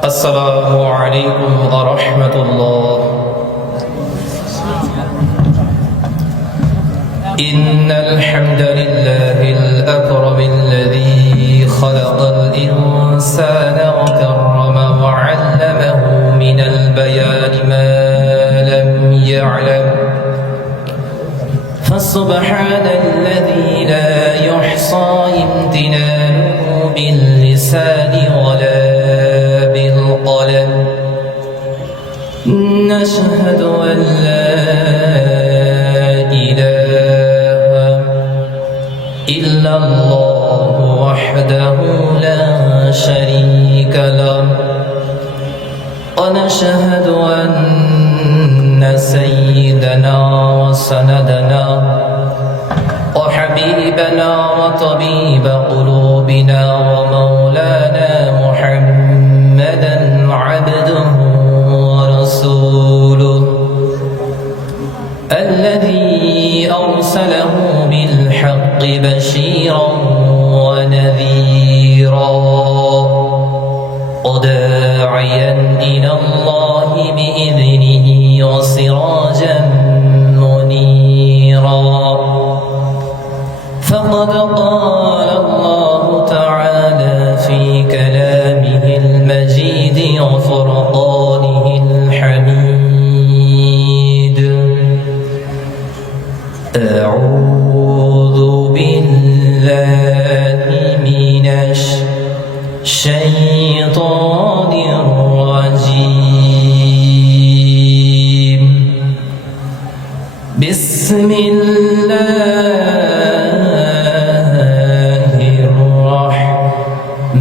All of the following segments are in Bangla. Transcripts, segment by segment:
السلام عليكم ورحمة الله. إن الحمد لله الأكرم الذي خلق الإنسان وكرمه وعلمه من البيان ما لم يعلم، فسبحان الذي لا يحصى امتنانه باللسان ولا بالقلم. نشهد أن لا إله إلا الله وحده لا شريك له، ونشهد أن سيدنا وسندنا وحبيبنا وطبيب قلوبنا ومولانا محمدا عبده ورسوله الذي أرسله بالحق بشيرا ونذيرا وداعيا إلى الله بإذنه وسراجا منيرا. فقد قال الله تعالى في كلامه المجيد وفرقانه الحميد: أعوذ بالله من الشيطان الرجيم. بسم الله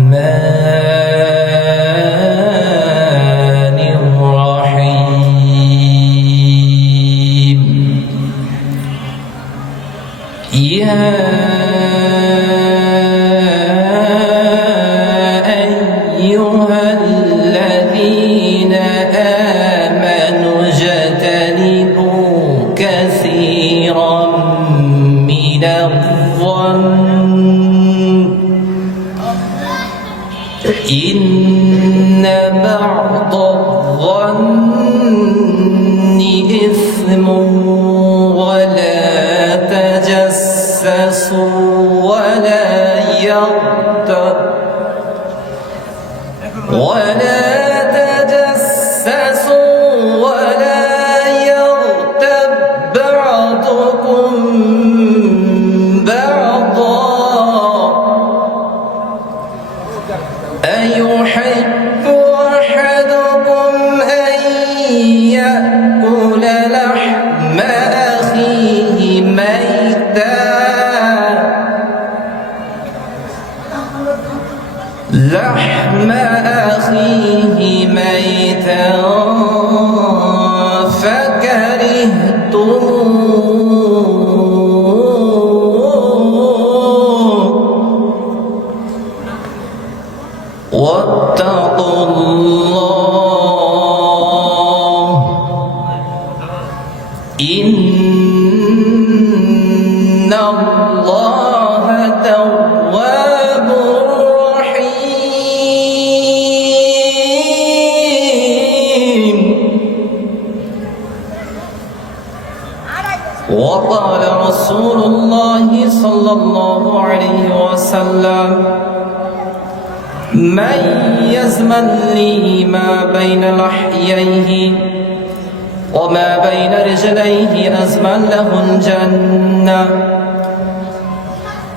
الرحمن الرحيم. يا أيها الذين آمنوا اجتنبوا كثيرا من الظن إن بعض الظن إثم، ولا تجسسوا ولا يغتب بعضكم بعضا. أيحب أحدكم أن يأكل لحم أخيه ميتا فكرهتموه واتقوا الله إن الله تواب رحيم. وقال رسول الله صلى الله عليه وسلم: من يزمن لي ما بين لحييه وما بين رجليه أزمن له الجنة،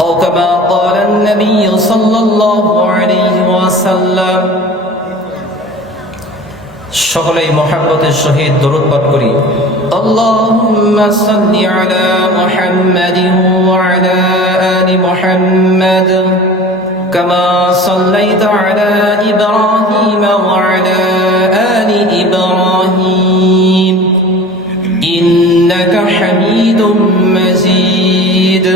أو كما قال النبي صلى الله عليه وسلم. সকলেই মহব্বতের সহিত দরুদ পাঠ করি। আল্লাহুম্মা সাল্লি আলা মুহাম্মাদিন ওয়া আলা আলি মুহাম্মাদ কামা সাল্লাইতা আলা ইব্রাহিম ওয়া আলা আলি ইব্রাহিম ইন্নাকা হামিদুম মাজিদ।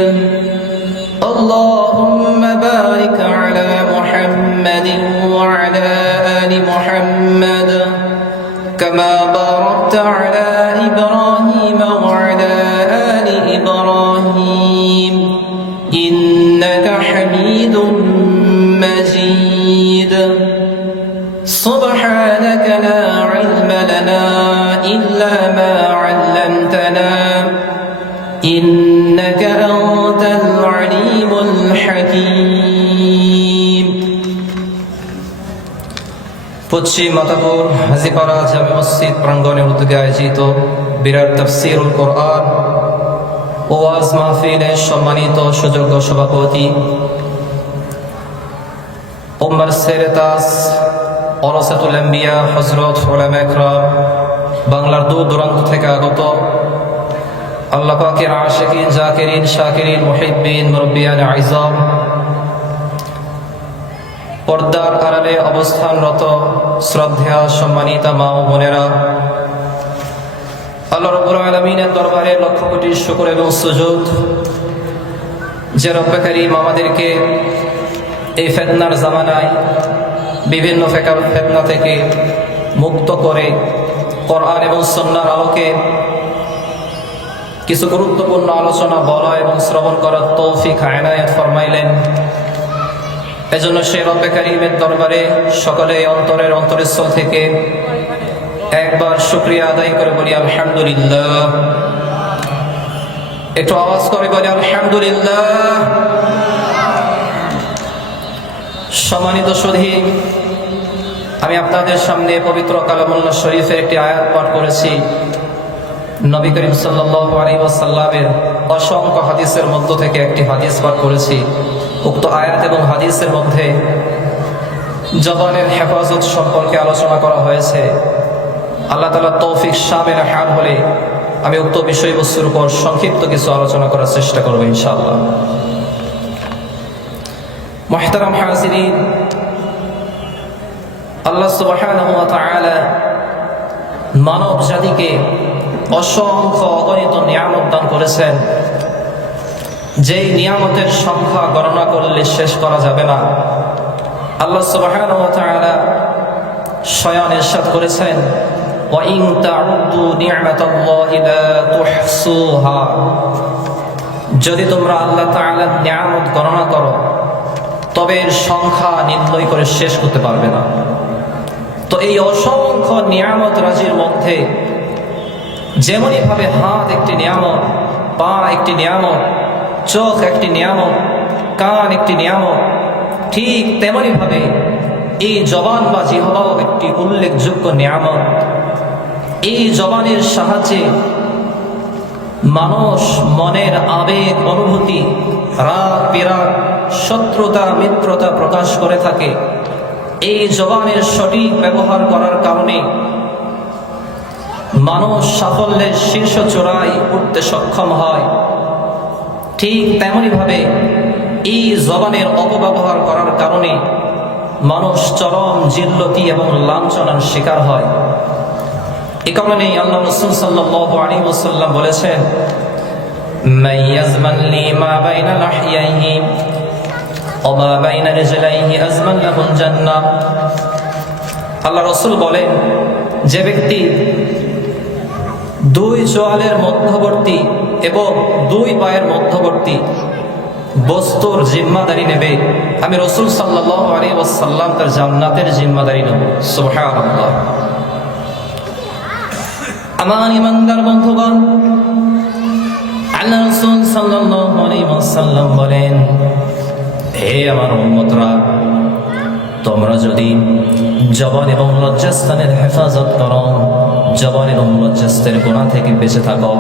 আল্লাহুম্মা বারিক আলা মুহাম্মাদিন ওয়া আলা আলি মুহাম্মাদ كما باركت على إبراهيم وعلى آل إبراهيم إنك حميد مجيد. سبحانك لا علم لنا إلا ما علمتنا إنك أنت العليم الحكيم পশ্চিম মাতাপুর হাজীপাড়া জামে মসজিদ প্রাঙ্গণে উদ্যোগে আয়োজিত বিরাট তাফসীরুল কোরআন ওয়াজ মাহফিলের সম্মানিত সুযোগ্য সভাপতি উম্মার সেরেতাস ওরাসাতুল আম্বিয়া হযরত উলামা ইকরাম, বাংলার দূর দূরান্ত থেকে আগত আল্লাহ পাকের আশিকিন, জাকিরিন, শাকিরিন, মুহিব্বিন, মুরব্বিয়ান আইজাম, পর্দার আড়ালে অবস্থানরত শ্রদ্ধেয় সম্মানিতা মা ও বোনেরা, আল্লাহ রাব্বুল আলামিনের দরবারে লক্ষ কোটি শুকর এবং সুজুদ যে রব্বে কারীম আমাদেরকে এই ফিতনার জামানায় বিভিন্ন ফিতনা থেকে মুক্ত করে কোরআন এবং সুন্নাহর আলোকে কিছু গুরুত্বপূর্ণ আলোচনা বলা এবং শ্রবণ করার তৌফিক এনায়েত ফরমাইলেন। এজন্য সেই রব্বে কারীমের দরবারে সকলে অন্তরের অন্তরস্থল থেকে একবার শুকরিয়া আদায় করে বলি আলহামদুলিল্লাহ। একটু আওয়াজ করে বলি আলহামদুলিল্লাহ। সম্মানিত সুধী, আমি আপনাদের সামনে পবিত্র কালামুল্লাহ শরীফের একটি আয়াত পাঠ করেছি। নবী করিম সাল্লাল্লাহু আলাইহি ওয়াসাল্লামের অসংখ্য হাদিসের মধ্য থেকে একটি হাদিস পাঠ করেছি। উক্ত আয়াত এবং হাদিসের মধ্যে জবানের হেফাজত সম্পর্কে আলোচনা করা হয়েছে। আল্লাহ তাআলা তৌফিক শামিল হাল হলে আমি উক্ত বিষয়বস্তুর উপর সংক্ষিপ্ত কিছু আলোচনা করার চেষ্টা করব ইনশাআল্লাহ। মুহতারাম হাজিরিন, আল্লাহ সুবহানাহু ওয়া তাআলা মানব জাতিকে অসংখ্য অগণিত নিয়ামত দান করেছেন, যেই নিয়ামতের সংখ্যা গণনা করলে শেষ করা যাবে না। আল্লাহ সুবহানাহু ওয়া তাআলা স্বয়ং ইরশাদ করেছেন, ওয়া ইন তাউদ্দু নি'মাতাল্লাহি লা তুহসুহা, যদি তোমরা আল্লাহ তাআলার নিয়ামত গণনা করো তবে এর সংখ্যা নির্ণয় করে শেষ করতে পারবে না। তো এই অসংখ্য নিয়ামত রাজির মধ্যে যেমনই ভাবে হাত একটি নিয়ামত, পা একটি নিয়ামত, চোখ একটি নিয়ামত, কান একটি নিয়ামত, ঠিক তেমনি ভাবে এই জবান বা জিহ্বাও একটি উল্লেখযোগ্য নিয়ামত। এই জবানের সাহায্যে মানুষ মনের আবেগ, অনুভূতি, রাগ, বিরাগ, শত্রুতা, মিত্রতা প্রকাশ করে থাকে। এই জবানের সঠিক ব্যবহার করার কারণে মানুষ সাফল্যের শীর্ষ চূড়ায় উঠতে সক্ষম হয়। ঠিক তেমনি ভাবে এই জবানের অপব্যবহার করার কারণে মানুষ চরম জিল্লতি এবং লাঞ্ছনার শিকার হয়। এই কারণেই আল্লাহ রাসূল সাল্লাল্লাহু আলাইহি ওয়াসাল্লাম বলেছেন, মান ইয়াজমান লি মা বাইনা লাহইয়াইহি ওয়া মা বাইনা রিজলাইহি আজমান লাহুল জান্নাহ। আল্লাহ রাসূল বলেন, যে ব্যক্তি দুই চোয়ালের মধ্যবর্তী এবং দুই পায়ের মধ্যবর্তী বস্তুর জিম্মাদারি নেবে, আমি রাসূল সাল্লাল্লাহু আলাইহি ওয়াসাল্লাম তার জান্নাতের জিম্মাদারি নেব। সুবহানাল্লাহ। আমার ইমানদার বন্ধুগণ, আল্লাহ রাসূল সাল্লাল্লাহু আলাইহি ওয়াসাল্লাম বলেন, হে আমার উম্মতরা, তোমরা যদি জবান এবং লজ্জাস্থানের হেফাজত করো, জবান এবং লজ্জাস্থানের গুনাহ থেকে বেঁচে থাকো,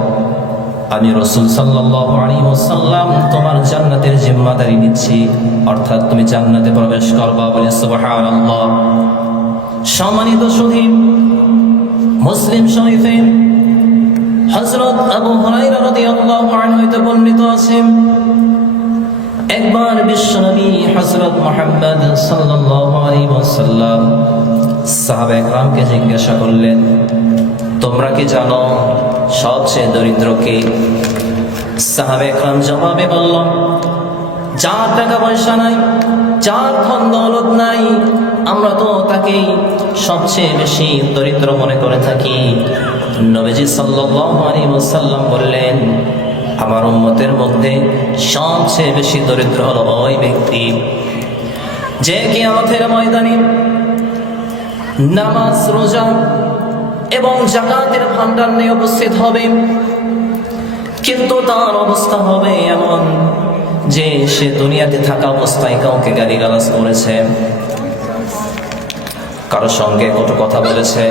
আমি রাসূল সাল্লাল্লাহু আলাইহি ওয়াসাল্লাম তোমার জান্নাতের জিম্মাদারি নিচ্ছি, অর্থাৎ তুমি জান্নাতে প্রবেশ করবা। বলে সুবহানাল্লাহ। সম্মানিত সুধী, মুসলিম শরীফে হযরত আবু হুরায়রা রাদিয়াল্লাহু আনহু হতে বর্ণিত আছে, একবার বিশ্বনবী হযরত মুহাম্মদ সাল্লাল্লাহু আলাইহি ওয়াসাল্লাম সাহাবায়ে কেরামকে জিজ্ঞাসা করলেন, তোমরা কি জানো সবচেয়ে দরিদ্র কে? সাহাবায়ে কেরাম জবাবে বলল, যার টাকা পয়সা নাই, যার ধন দৌলত নাই, আমরা তো তাকেই সবচেয়ে বেশি দরিদ্র মনে করে থাকি। নবীজি সাল্লাল্লাহু আলাইহি ওয়াসাল্লাম বললেন, আমার উম্মতের মধ্যে সবচেয়ে বেশি দরিদ্র হলো ওই ব্যক্তি যে কিয়ামতের ময়দানে নামাজ, রোজা এবং যাকাতের ভান্ডার নিয়ে উপস্থিত হবে, কিন্তু তার অবস্থা হবে এমন যে সে দুনিয়াতে থাকা অবস্থায় কাউকে গালিগালাজ করেছে, কারো সঙ্গে কটু কথা বলেছে,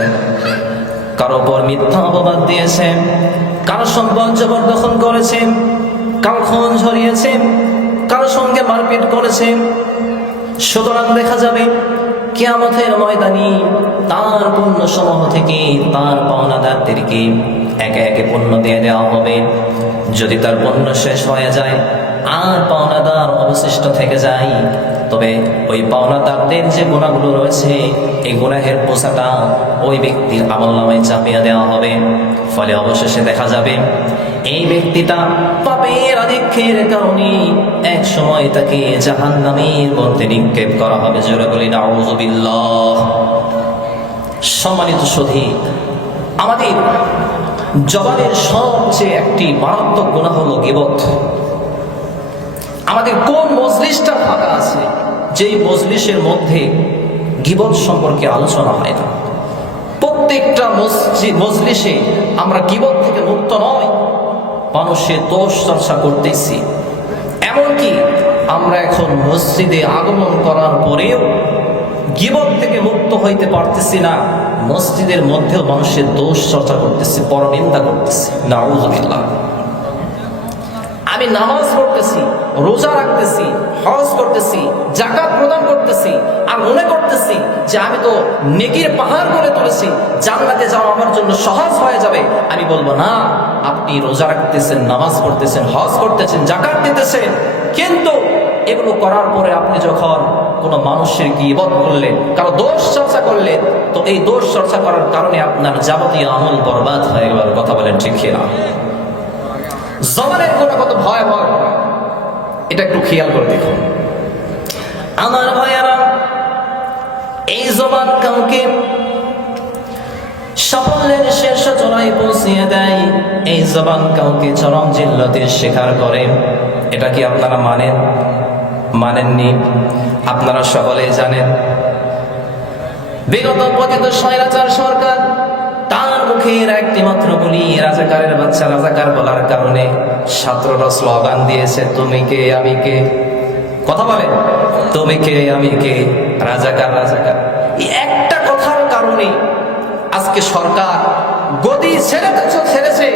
কারো উপর মিথ্যা অপবাদ দিয়েছে, কারো সম্পদ জবরদখল করেছে, কারো খুন ঝরিয়েছে, কারো সঙ্গে মারপিট করেছে। সুতরাং দেখা যাবে কিয়ামতের ময়দানে তার পুণ্য সমূহ থেকে তার পাওনাদারদেরকে একে একে পুণ্য দিয়ে দেওয়া হবে। যদি তার পুণ্য শেষ হয়ে যায় আর পাওনাদার অবশিষ্ট থেকে যায়, তবে ওই পাওনাদারদের যে গুনাহগুলো রয়েছে এই গুনাহের বোঝাটা ওই ব্যক্তির আমলনামায় চাপিয়ে দেওয়া হবে। ফলে অবশেষে দেখা যাবে এই ব্যক্তিটা পাপের আধিক্যের কারণে এক সময় তাকে জাহান্নামের মধ্যে নিক্ষেপ করা হবে। জোরে বলি নাউযুবিল্লাহ। সম্মানিত সুধী, আমাদের জবানের সবচেয়ে একটি মারাত্মক গুনাহ হলো গীবত। আমাদের কোন মজলিসটা ফাঁকা আছে যেই মজলিসের মধ্যে গীবত সম্পর্কে আলোচনা হয় না? প্রত্যেকটা মজলিসে আমরা গীবত থেকে মুক্ত নয়, মানুষের দোষ চর্চা করতেছি। এমনকি আমরা এখন মসজিদে আগমন করার পরেও গীবত থেকে মুক্ত হইতে পারতেছি না। মসজিদের মধ্যেও মানুষের দোষ চর্চা করতেছি, পরনিন্দা করতেছি। নাউযুবিল্লাহ। আমি নামাজ পড়তেছি, রোজা রাখতেছি, হজ করতেছি, যাকাত প্রদান করতেছি, আর মনে করতেছি যে আমি তো নেকির পাহাড় করে তুলেছি, জান্নাতে যাওয়া আমার জন্য সহজ হয়ে যাবে। আমি বলবো না, আপনি রোজা রাখতেছেন, নামাজ পড়তেছেন, হজ করতেছেন, যাকাত দিতেছেন, কিন্তু এগুলো করার পরে আপনি যখন কোনো মানুষের গীবত করলেন, কারো দোষ চর্চা করলেন, তো এই দোষ চর্চা করার কারণে আপনার যাবতীয় আমল বরবাদ হয়ে গেল। কথা বলেন ঠিক কিনা? জবানের গুনাহ কত ভয়াবহ, এটা একটু খেয়াল করে দেখুন আমার ভাইয়ারা। এই জবান কাউকে সাফল্যের শীর্ষ চূড়ায় পৌঁছিয়ে দেয়, এই জবান কাউকে চরম জিল্লতির শিকার করে। এটা কি আপনারা মানেননি? আপনারা সকলেই জানেন বিগত পতিত স্বৈরাচার সরকার তার মুখের একটি মাত্র বলি রাজাকারের বাচ্চা রাজাকার বলার কারণে ছাত্ররা স্লোগান দিয়েছে, তুমি কে আমি কে। কথা বলেন, তুমি কে আমি কে, রাজাকার রাজাকার। এই একটা কথার কারণে আজকে সরকার গদি ছেড়েছে,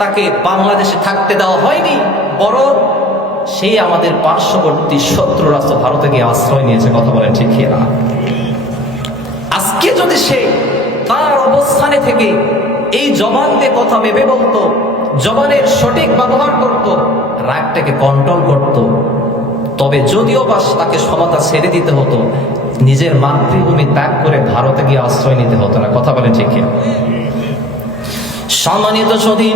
তাকে বাংলাদেশে থাকতে দেওয়া হয়নি, বরং সে আমাদের পার্শ্ববর্তী শত্রু রাষ্ট্র ভারতে গিয়ে আশ্রয় নিয়েছে। কথা বলেন ঠিক না? আজকে যদি সে তার অবস্থানে থেকে এই জবান দিয়ে কথা ভেবে বলতো, জবানের সঠিক ব্যবহার করত, রাগটাকে কন্ট্রোল করত, তবে যদিও বা তাকে ক্ষমতা ছেড়ে দিতে হতো, নিজের মাতৃভূমি ত্যাগ করে ভারতে গিয়ে আশ্রয় নিতে হতো না। কথা বলেন ঠিক কিনা? সম্মানিত সুধী,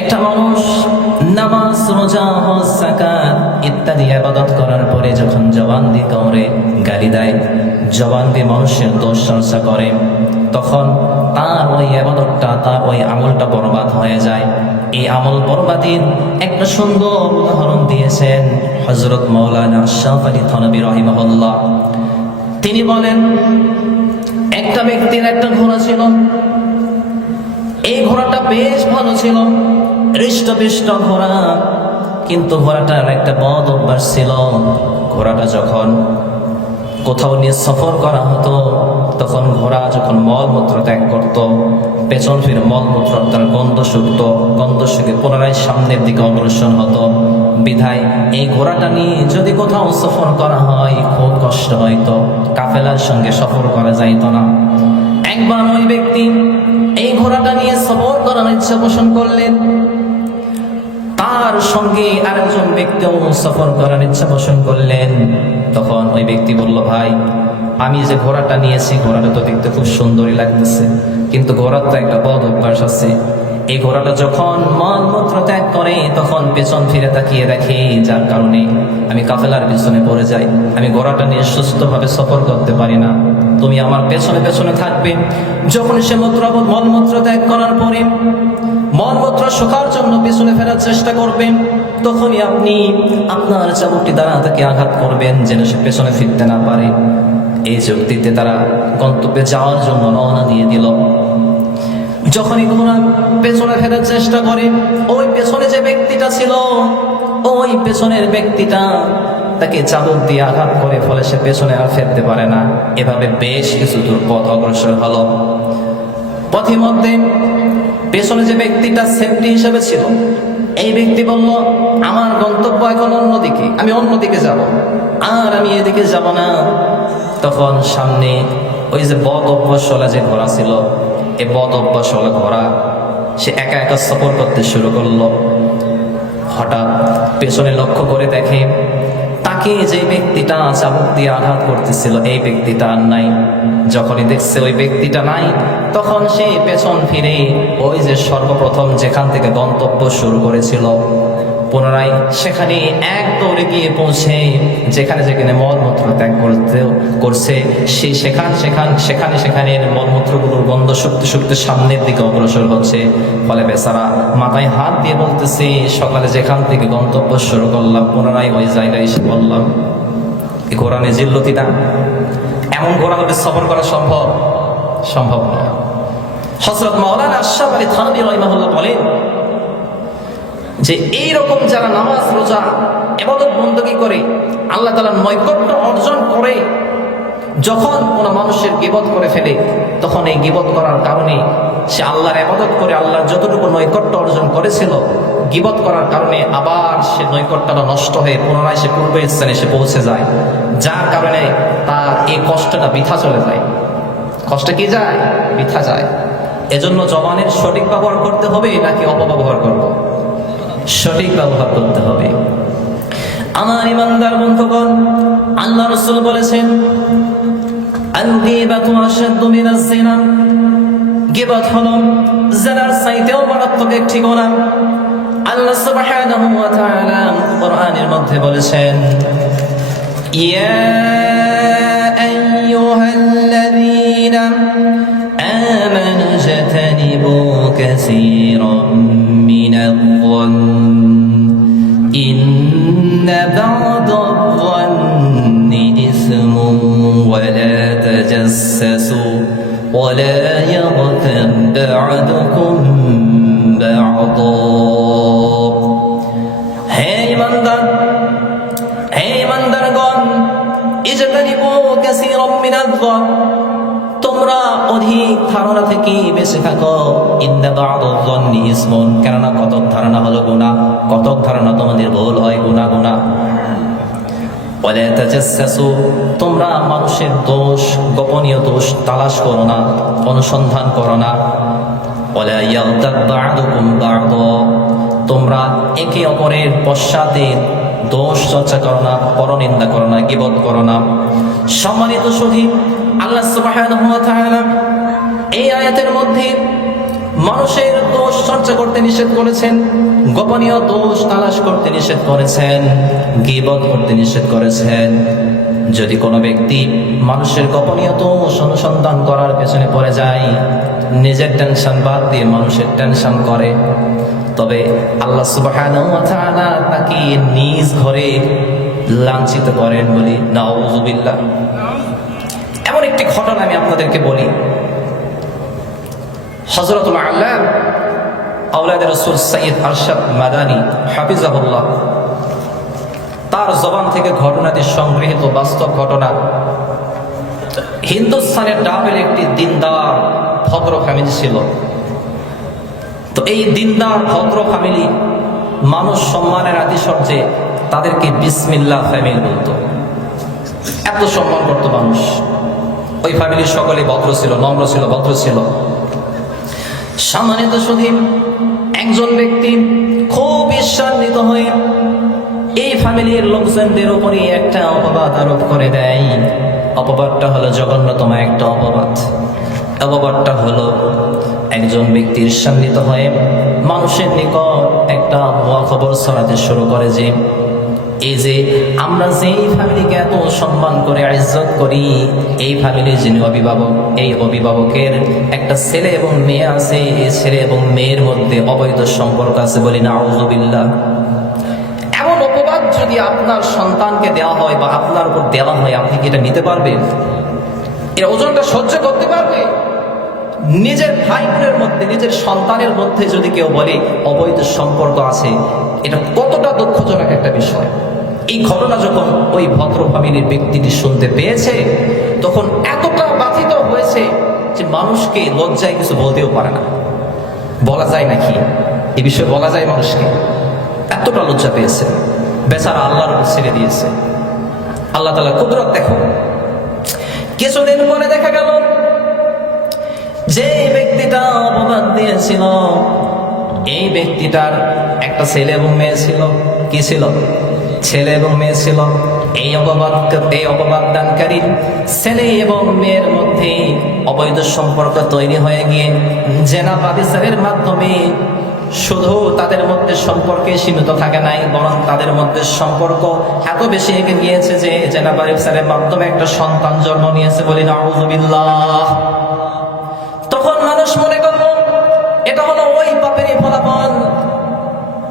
একটা মানুষ নামাজ, রোজা, হজ, যাকাত ইত্যাদি ইবাদত করার পরে যখন জবান দিয়ে কাউরে গালি দেয়, জবান দিয়ে মানুষের দোষ চর্চা করে, তখন তার ওই ইবাদতটা, তার ওই আমলটা বরবাদ হয়ে যায়। এই আমল বরবাদের একটা সুন্দর উদাহরণ দিয়েছেন হযরত মাওলানা আশরাফ আলী থানভী রাহিমাহুল্লাহ। তিনি বলেন, একটা ব্যক্তির একটা ঘোড়া ছিল। এই ঘোড়াটা বেশ ভালো ছিল, হৃষ্টপুষ্ট ঘোড়া, কিন্তু ঘোড়াটার একটা বদ অভ্যাস ছিল। ঘোড়াটা যখন কোথাও নিয়ে সফর করা হতো, তখন ঘোড়া যখন মলমূত্র ত্যাগ করত, পেছন ফিরে মলমূত্র তার গন্ধ শুকে পুনরায় সামনের দিকে অগ্রসর হতো। বিধায় এই ঘোড়াটা নিয়ে যদি কোথাও সফর করা হয় খুব কষ্ট হইতো, কাফেলার সঙ্গে সফর করা যাইত না। একবার ওই ব্যক্তি এই ঘোড়াটা নিয়ে সফর করার ইচ্ছা পোষণ করলেন, তার সঙ্গে আরেকজন ব্যক্তিও সফর করার ইচ্ছা পোষণ করলেন। তখন ওই ব্যক্তি বলল, ভাই, আমি যে ঘোড়াটা নিয়েছি, ঘোড়াটা তো দেখতে খুব সুন্দরই লাগতেছে, কিন্তু ঘোড়ার তো একটা বদ অভ্যাস আছে। এই ঘোড়াটা যখন মলমূত্র ত্যাগ করে তখন পেছন ফিরে তাকিয়ে দেখে, যার কারণে আমি কাফেলার পিছনে পড়ে যাই, আমি ঘোড়াটা নিয়ে সুস্থভাবে সফর করতে পারি না। তুমি আমার পেছনে পেছনে থাকবে। যখন সে মলমূত্র ত্যাগ করার পরে মলমূত্র শুকার জন্য পেছনে ফেরার চেষ্টা করবেন, তখনই আপনি আপনার চাবুকটি দ্বারা তাকে আঘাত করবেন, যেন সে পেছনে ফিরতে না পারে। এই যুক্তিতে তারা গন্তব্যে যাওয়ার জন্য রওনা দিয়ে দিল। যখনই ঘোড়া পেছনে ফেরার চেষ্টা করে, ওই পেছনে যে ব্যক্তিটা ছিল, ওই পেছনের ব্যক্তিটা তাকে চাবুক দিয়ে আঘাত করে, ফলে সে পেছনে আর ফেরতে পারে না। এভাবে বেশ কিছু দূর পথ অগ্রসর হলো। পথের মধ্যে পেছনে যে ব্যক্তিটা সেফটি হিসেবে ছিল, এই ব্যক্তি বলল, আমার গন্তব্য এখন অন্যদিকে, আমি অন্যদিকে যাব, আর আমি এদিকে যাব না। তখন সামনে ওই যে বদ অভ্যাসওয়ালা যে ঘোড়া ছিল, এই বদ অভ্যাসওয়ালা ঘোড়া সে একা একা সফর করতে শুরু করলো। হঠাৎ পেছনে লক্ষ্য করে দেখে তাকে যে ব্যক্তিটা চাবুক দিয়ে আঘাত করতেছিল, এই ব্যক্তিটা আর নাই। যখনই দেখছে ওই ব্যক্তিটা নাই, তখন সে পেছন ফিরে ওই যে সর্বপ্রথম যেখান থেকে গন্তব্য শুরু করেছিল, পুনরায় সেখানে এক দৌড়ে গিয়ে পৌঁছে যেখানে যেখানে মলমূত্র ত্যাগ করছে সেই সেখানে মলমূত্রগুলোর গন্ধ শুকতে শুকতে সামনের দিকে অগ্রসর হচ্ছে। ফলে বেচারা মাথায় হাত দিয়ে বলতেছে, সকালে যেখান থেকে গন্তব্য শুরু করলাম, পুনরায় ওই জায়গায় এসে বললাম। এই ঘোড়া নেজিল্লতি না, এমন ঘোড়া হলে সফর করা সম্ভব নয়। হযরত মাওলানা আশরাফ আলী থানভী রাহিমাহুল্লাহ বলেন যে এইরকম যারা নামাজ রোজা ইবাদত বندگی করে, আল্লাহ তাআলার নৈকট্য অর্জন করে, যখন কোনো মানুষের গীবত করে ফেলে, তখন এই গীবত করার কারণে সে আল্লাহর ইবাদত করে আল্লাহর যতটুকু নৈকট্য অর্জন করেছিল, গীবত করার কারণে আবার সে নৈকট্যটা নষ্ট হয়ে পুনরায় সে পূর্বের স্থানে এসে পৌঁছে যায়, যার কারণে তার এই কষ্টটা বৃথা চলে যায়। কষ্ট কি যায়? বৃথা যায়। এজন্য জবানের সঠিক ব্যবহার করতে হবে নাকি অপব্যবহার করব? সঠিক ব্যবহার করতে হবে। আমার ইমানদার বন্ধুগণ, আল্লাহ রাসূল বলেছেন, আল গীবাতু আশাদ্দু মিনাজ জিনা, গীবত হলো জিনার চাইতেও মারাত্মক একটি গুনাহ। আল্লাহ সুবহানাহু ওয়া তাআলা কোরআনের মধ্যে বলেছেন, ইয়া আইয়ুহাল্লাযীনা আমানু জাতানিবু কাসীরাম মিনায-যন্ন ইন্না বা'দায-যন্নি ইসমুন ওয়া লা তাজাসসাসু ওয়া লা ইয়াগতাব বা'দুকুম বা'দা। হে ইমানদারগণ, ইজতানিবু কাসীরাম মিনায-যন্ন, তোমরা অধিক ধারণা থেকে বেঁচে থাকো। ইন্না বা'দায-যন্নি ইসমুন, কেননা কতক ধারণা হলো গুনাহ, কতক ধারণা তোমাদের ভুল হয়, গুনাহ। ওয়া লা তাজাসসাসু, তোমরা মানুষের দোষ, গোপনীয় দোষ তালাশ করো না, অনুসন্ধান করো না। ওয়া লা ইয়াগতাব বা'দুকুম বা'দা, তোমরা একে অপরের পশ্চাতে দোষ চর্চা করো না, পরনিন্দা করো না, গীবত করো না। সম্মানিত সুধী, আল্লাহ সুবহানাহু ওয়া তাআলা এই আয়াতের মধ্যে মানুষের দোষ চর্চা করতে নিষেধ করেছেন, গোপনীয় দোষ তালাশ করতে নিষেধ করেছেন, গীবত করতে নিষেধ করেছেন। যদি কোনো ব্যক্তি মানুষের গোপনীয় দোষ অনুসন্ধান করার পেছনে পড়ে যায়, নিজের টেনশন বাদ দিয়ে মানুষের টেনশন করে, তবে আল্লাহ সুবহানাহু ওয়া তাআলা তাকে নিজ ঘরে লাঞ্ছিত করেন বলি নাউযুবিল্লাহ। এমন একটি ঘটনা আমি আপনাদেরকে বলি। হযরতুল আল্লাম আওলাদে রাসূল সৈয়দ আরশাদ মাদানী হাফিজাহুল্লাহ, তার জবান থেকে ঘটনাটি সংগৃহীত বাস্তব ঘটনা। হিন্দুস্তানের ডাবের একটি দিনদার ভদ্র ফ্যামিলি ছিল। তো এই দিনদার ভদ্র ফ্যামিলি মানুষ সম্মানের আতিশয্যে তাদেরকে বিসমিল্লাহ ফ্যামিলি বলতো, এত সম্মান করতো মানুষ। ওই ফ্যামিলির সকলে ভদ্র ছিল, নম্র ছিল, ভদ্র ছিল। সম্মানিত সুধী, একজন ব্যক্তি খুব ঈর্ষান্বিত হয়ে এই ফ্যামিলির লোকজনদের উপরে একটা অপবাদ আরোপ করে দেয়। অপবাদটা হলো জঘন্যতম একটা অপবাদ। অপবাদটা হলো একজন ব্যক্তি ঈর্ষান্বিত হয়ে মানুষের নিকট একটা ভুয়া খবর ছড়াতে শুরু করে যে এই যে আমরা যেই ফ্যামিলিকে এত সম্মান করে ইজ্জত করি, এই ফ্যামিলির যিনি অভিভাবক, এই অভিভাবকের একটা ছেলে এবং মেয়ে আছে, এই ছেলে এবং মেয়ের মধ্যে অবৈধ সম্পর্ক আছে, বলি নাউযুবিল্লাহ। এমন অপবাদ যদি আপনার সন্তানকে দেওয়া হয় বা আপনার উপর দেওয়া হয়, আপনি কি এটা নিতে পারবেন? এর ওজনটা সহ্য করতে পারবে? নিজের ভাই বোনের মধ্যে, নিজের সন্তানের মধ্যে যদি কেউ বলে অবৈধ সম্পর্ক আছে, এটা কতটা দুঃখজনক একটা বিষয়। এই ঘটনা যখন ওই ভদ্র ফ্যামিলির ব্যক্তিটি শুনতে পেয়েছে, তখন এতটা বাধিত হয়েছে যে মানুষকে লজ্জায় কিছু বলতেও পারে না। বলা যায় নাকি এই বিষয়ে? বলা যায় মানুষকে? এতটা লজ্জা পেয়েছে, বেচারা আল্লাহর উপর ছেড়ে দিয়েছে। আল্লাহ তাআলা কুদরত দেখো। কিছুদিন পরে দেখা গেল যে ব্যক্তিটা অপবাদ দিয়েছিল, এই ব্যক্তিটার একটা ছেলে এবং মেয়ে ছিল। কি ছিল? ছেলে এবং মেয়ে ছিল। এই অপবাদ দানকারী ছেলে এবং মেয়ের মধ্যে অবৈধ সম্পর্ক তৈরি হয়ে গিয়ে জেনা ব্যভিচারের মাধ্যমে শুধু তাদের মধ্যে সম্পর্কে সীমিত থাকে নাই, বরং তাদের মধ্যে সম্পর্ক এত বেশি এগিয়ে গিয়েছে যে জেনা ব্যভিচারের মাধ্যমে একটা সন্তান জন্ম নিয়েছে। বলি নাউযুবিল্লাহ। তখন মানুষ মনে করলো এটা হলো ওই পাপেরই ফলাফল,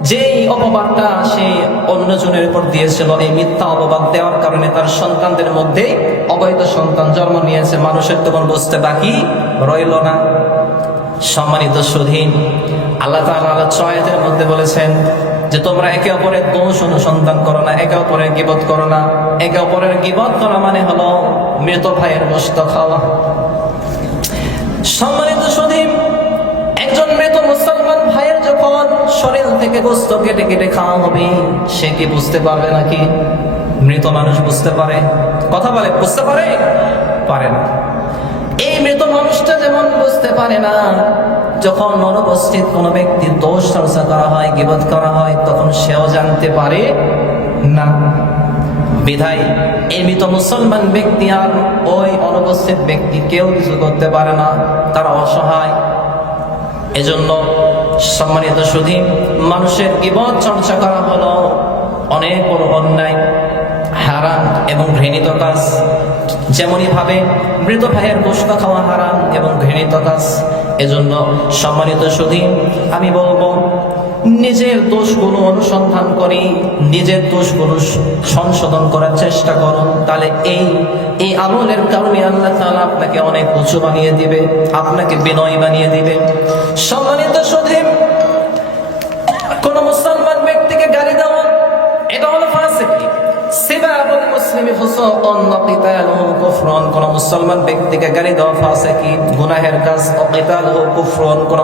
যেই অপবাদটা সে অন্যজনের উপর দিয়েছিল। এই মিথ্যা অপবাদ দেওয়ার কারণে তার সন্তানদের মধ্যে অবৈধ সন্তান জন্ম নিয়েছে। মানুষের তখন বুঝতে বাকি রইল না। সম্মানিত সুধী, আল্লাহ তাআলা আয়াতের মধ্যে বলেছেন যে তোমরা একে অপরের দোষ অনুসন্ধান করো না, একে অপরের গীবত করো না। একে অপরের গীবত করা মানে হলো মৃত ভাইয়ের গোশত খাওয়া। সম্মানিত সুধী, একজন মৃত মুসলমান ভাইয়ের যখন শরীর থেকে গোশত কেটে কেটে খাওয়া হবে, সে কি বুঝতে পারবে নাকি? মৃত মানুষ বুঝতে পারে? কথা বলে, বুঝতে পারে? পারে না। এই মৃত মানুষটা যেমন বুঝতে পারে না, যখন অনুপস্থিত কোনো ব্যক্তির দোষ চর্চা করা হয়, গীবত করা হয়, তখন সেও জানতে পারে না। বিধায় এই মৃত মুসলমান ব্যক্তি আর ওই অনুপস্থিত ব্যক্তি কেউ কিছু করতে পারে না, তারা অসহায়। এজন্য সম্মানিত সুধী, মানুষের গীবত চর্চা করা হলো অনেক বড় অন্যায়, হারাম এবং ঘৃণিত কাজ। যেমনই ভাবে মৃত ভাইয়ের গোশত খাওয়া হারাম এবং ঘৃণিত কাজ। এজন্য সম্মানিত সুধী, আমি বলবো নিজের দোষগুলো অনুসন্ধান করি, নিজের দোষগুলো সংশোধন করার চেষ্টা করুন। তাহলে এই আমলের কারণে আল্লাহ তাআলা আপনাকে অনেক উঁচু বানিয়ে দিবে, আপনাকে বিনয়ী বানিয়ে দিবে। সম্মানিত সুধী, কোন মুসলমান ব্যক্তিকে গালি দেওয়া এটা হলো ফাসিকি। সিবাবুল মুসলিমি ফুসুকুন ওয়া কিতালুহু কুফরুন। কোন মুসলমান ব্যক্তিকে গালি দেওয়া ফাসিকি, গুনাহের কাজ। ওয়া কিতালুহু কুফরুন। কোন